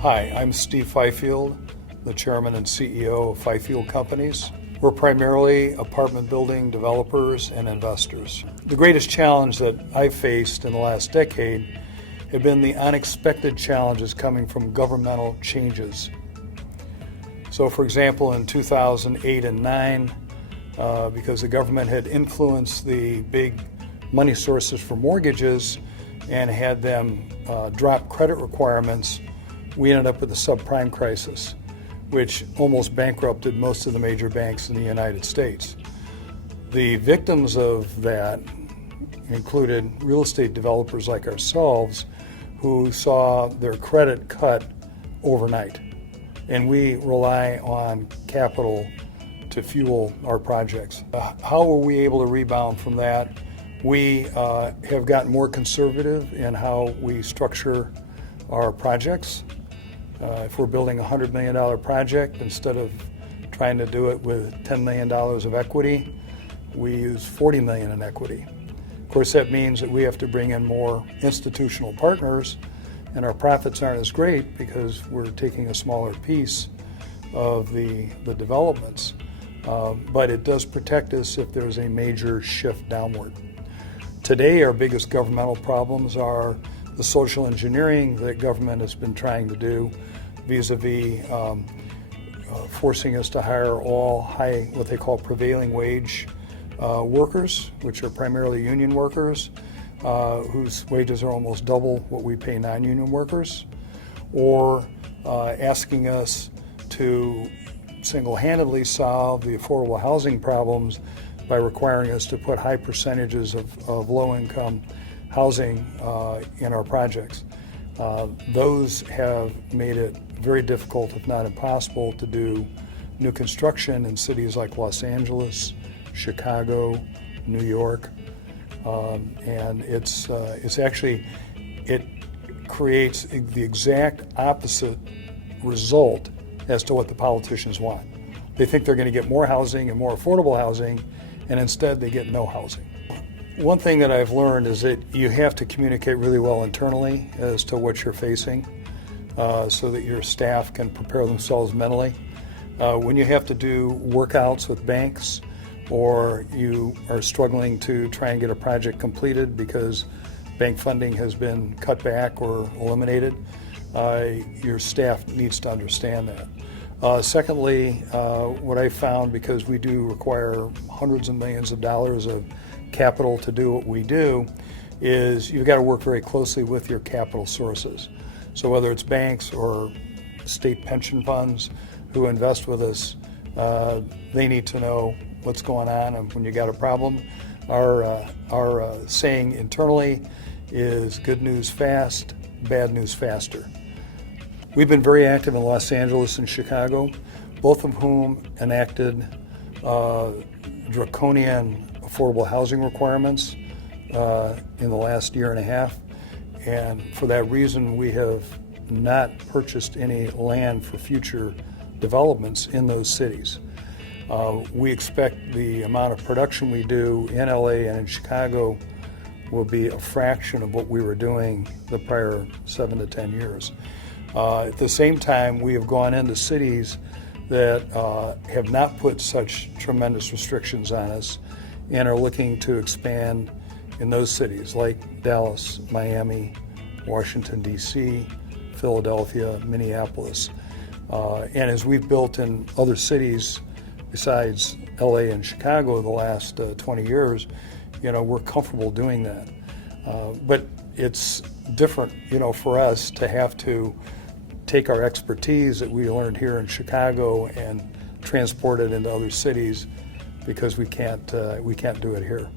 Hi, I'm Steve Fifield, the Chairman and CEO of Fifield Companies. We're primarily apartment building developers and investors. The greatest challenge that I've faced in the last decade have been the unexpected challenges coming from governmental changes. So for example, in 2008 and 9, because the government had influenced the big money sources for mortgages and had them drop credit requirements, we ended up with a subprime crisis, which almost bankrupted most of the major banks in the United States. The victims of that included real estate developers like ourselves who saw their credit cut overnight. And we rely on capital to fuel our projects. How were we able to rebound from that? We have gotten more conservative in how we structure our projects. If we're building a $100 million project, instead of trying to do it with $10 million of equity, we use $40 million in equity. Of course, that means that we have to bring in more institutional partners, and our profits aren't as great because we're taking a smaller piece of the developments. But it does protect us if there's a major shift downward. Today, our biggest governmental problems are the social engineering that government has been trying to do vis-a-vis forcing us to hire all what they call prevailing wage workers, which are primarily union workers, whose wages are almost double what we pay non-union workers, or asking us to single-handedly solve the affordable housing problems by requiring us to put high percentages of low-income housing in our projects. Those have made it very difficult, if not impossible, to do new construction in cities like Los Angeles, Chicago, New York, and it creates the exact opposite result as to what the politicians want. They think they're going to get more housing and more affordable housing, and instead they get no housing. One thing that I've learned is that you have to communicate really well internally as to what you're facing so that your staff can prepare themselves mentally. When you have to do workouts with banks, or you are struggling to try and get a project completed because bank funding has been cut back or eliminated, your staff needs to understand that. Secondly, what I found, because we do require hundreds of millions of dollars of capital to do what we do, is you've got to work very closely with your capital sources. So whether it's banks or state pension funds who invest with us, they need to know what's going on, and when you got a problem, our saying internally is good news fast, bad news faster. We've been very active in Los Angeles and Chicago, both of whom enacted draconian affordable housing requirements in the last year and a half. And for that reason, we have not purchased any land for future developments in those cities. We expect the amount of production we do in LA and in Chicago will be a fraction of what we were doing the prior 7 to 10 years. At the same time, we have gone into cities that have not put such tremendous restrictions on us and are looking to expand in those cities like Dallas, Miami, Washington, D.C., Philadelphia, Minneapolis. And as we've built in other cities besides LA and Chicago the last 20 years, we're comfortable doing that. But it's different, for us to have to take our expertise that we learned here in Chicago and transport it into other cities because we can't do it here.